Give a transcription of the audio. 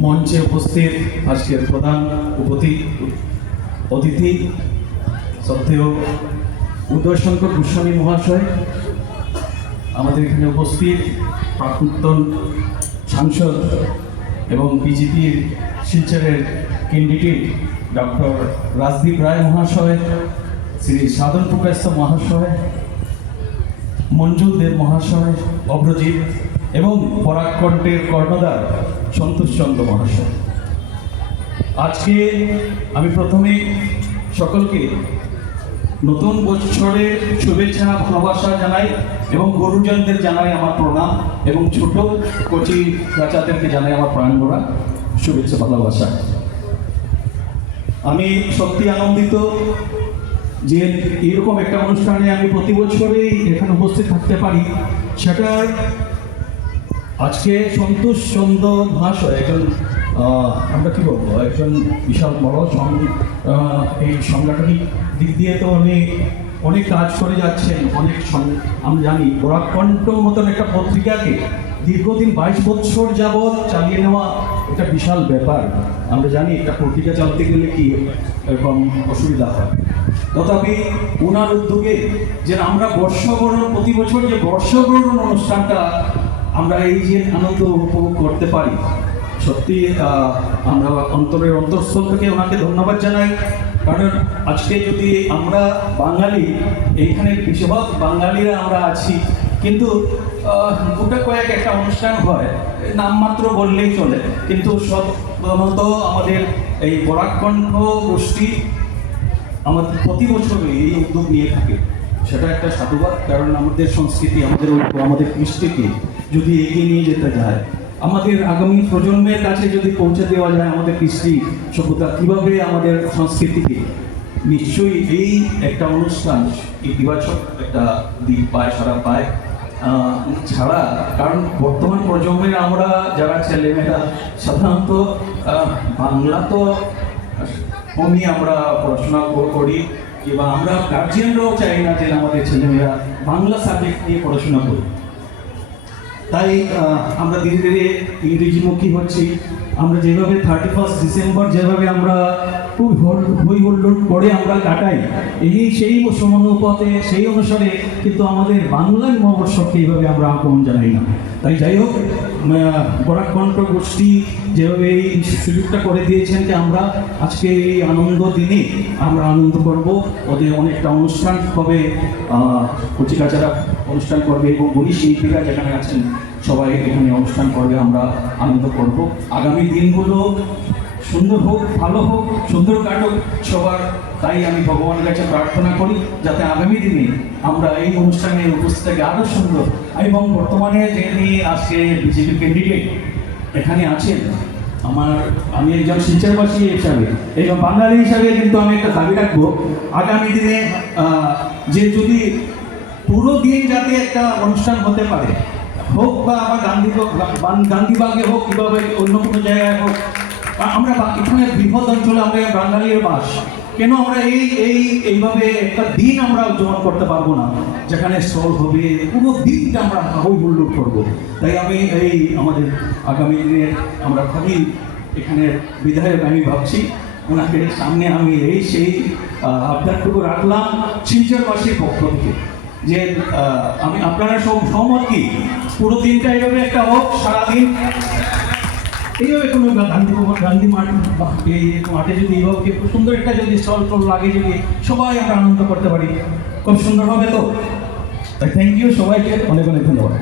মঞ্চে উপস্থিত আজকের প্রধান অতিথি শ্রদ্ধেয় উদয়শঙ্কর গোস্বামী মহাশয়, আমাদের এখানে উপস্থিত প্রাক্তন সাংসদ এবং বিজেপির শিলচরের ক্যান্ডিডেট ডক্টর রাজদীপ রায় মহাশয়, শ্রী সাধন প্রকাশ মহাশয়, মঞ্জুল দেব মহাশয়, অভ্রজিৎ এবং পরাগকণ্ঠের কর্ণধার সন্তোষ চন্দ্র মহাশয়। আজকে আমি প্রথমে সকলকে নতুন বছরের শুভেচ্ছা ভালোবাসা জানাই এবং গুরুজনদের জানাই আমার প্রণাম এবং ছোট কচি বাচ্চাদেরকে জানাই আমার প্রাণ ভরা শুভেচ্ছা ভালোবাসা। আমি সত্যি আনন্দিত যে এরকম একটা অনুষ্ঠানে আমি প্রতি বছরেই এখানে উপস্থিত থাকতে পারি। সেটা আজকে সন্তোষ চন্দ্র মহাশয় একজন আমরা কি বলবো, একজন বিশাল বড় এই সাংগঠনিক দিক দিয়ে তো অনেক কাজ করে যাচ্ছেন। আমরা জানি পরাগকণ্ঠ মতন একটা পত্রিকাকে দীর্ঘদিন 22 বছর যাবৎ চালিয়ে নেওয়া একটা বিশাল ব্যাপার। আমরা জানি একটা পত্রিকা চালাতে গেলে কি এরকম অসুবিধা হয়, তথাপি ওনার উদ্যোগে যে আমরা বর্ষবরণ প্রতি বছর যে বর্ষবরণ অনুষ্ঠানটা আমরা এই যে আনন্দ উপভোগ করতে পারি, সত্যি আমরা অন্তরের অন্তঃস্থল থেকে ওনাকে ধন্যবাদ জানাই। কারণ আজকে যদি আমরা বাঙালি, এইখানে বেশিরভাগ বাঙালিরা আমরা আছি, কিন্তু গোটা কয়েক একটা অনুষ্ঠান হয় নামমাত্র বললেই চলে, কিন্তু সাধারণত আমাদের এই পরাগকণ্ঠ গোষ্ঠী আমাদের প্রতি বছরই এই উদ্যোগ নিয়ে থাকে। সেটা একটা সাধুবাদ, কারণ আমাদের সংস্কৃতি, আমাদের ঐক্য, আমাদের কৃষ্টিকে যদি এগিয়ে নিয়ে যেতে যায়, আমাদের আগামী প্রজন্মের কাছে যদি পৌঁছে দেওয়া যায় আমাদের কৃষ্টি সভ্যতা কীভাবে আমাদের সংস্কৃতিকে, নিশ্চয়ই এই একটা অনুষ্ঠান ইতিবাচক একটা দিক পায়, সারা পায় ছাড়া। কারণ বর্তমান প্রজন্মের আমরা যারা ছেলেমেয়েরা সাধারণত বাংলা তো কমই আমরা পড়াশোনা করি, কিংবা আমরা গার্জিয়ানরাও চাই না যে আমাদের ছেলেমেয়েরা বাংলা সাবজেক্ট নিয়ে পড়াশোনা করি। তাই আমরা ধীরে ধীরে ইংরেজিমুখী হচ্ছি। আমরা যেভাবে 31 ডিসেম্বর যেভাবে আমরা খুব হই হুল্লোড় করে আমরা কাটাই, সেই সমানুপাতে সেই অনুসারে কিন্তু আমাদের বাংলার নববর্ষকে এইভাবে আমরা আগমন জানাই না। তাই যাই হোক, পরাগকণ্ঠ গোষ্ঠী যেভাবে এই সুযোগটা করে দিয়েছেন যে আমরা আজকে এই আনন্দ দিনে আমরা আনন্দ করব। ওদের অনেকটা অনুষ্ঠান হবে, কচিকাচারা অনুষ্ঠান করবে এবং গুণী শিল্পীরা যেখানে আছেন সবাই এখানে অনুষ্ঠান করবে, আমরা আনন্দ করব। আগামী দিনগুলো সুন্দর হোক, ভালো হোক, সুন্দর কাটুক সবার। তাই আমি ভগবানের কাছে প্রার্থনা করি যাতে আগামী দিনে আমরা এই অনুষ্ঠানে উপস্থিত থাকি আরও সুন্দর। এবং বর্তমানে যিনি আজকে বিজেপি ক্যান্ডিডেট এখানে আছেন, আমি একজন শিলচরবাসী হিসাবে এবং বাঙালি হিসাবে কিন্তু আমি একটা দাবি রাখবো, আগামী দিনে যে যদি পুরো দিন যাতে একটা অনুষ্ঠান হতে পারে, হোক বা আবার গান্ধীবাগে হোক কিভাবে অন্য কোনো জায়গায় হোক, আমরা এখানে বৃহৎ অঞ্চলে আমরা বাঙালির বাস, কেন আমরা এইভাবে একটা দিন আমরা উদযাপন করতে পারবো না যেখানে স্টল হবে, পুরো দিনটা আমরা হই হুল্লোড় করবো। তাই আমি আমাদের আগামী দিনে আমরা ভাবি এখানে বিধায়ক আমি ভাবছি ওনাকে সামনে আমি সেই আবদারটুকু রাখলাম শিলচরবাসীর পক্ষ থেকে যে আমি আপনারা সব সহমত কি পুরো দিনটা এইভাবে একটা হোক, সারাদিন এইভাবে কোনো গান্ধী মাঠে যদি এইভাবে খুব সুন্দর একটা যদি স্টল লাগে, যদি সবাই আমরা আনন্দ করতে পারি, খুব সুন্দর হবে। তো তাই থ্যাংক ইউ, সবাইকে অনেক অনেক ধন্যবাদ।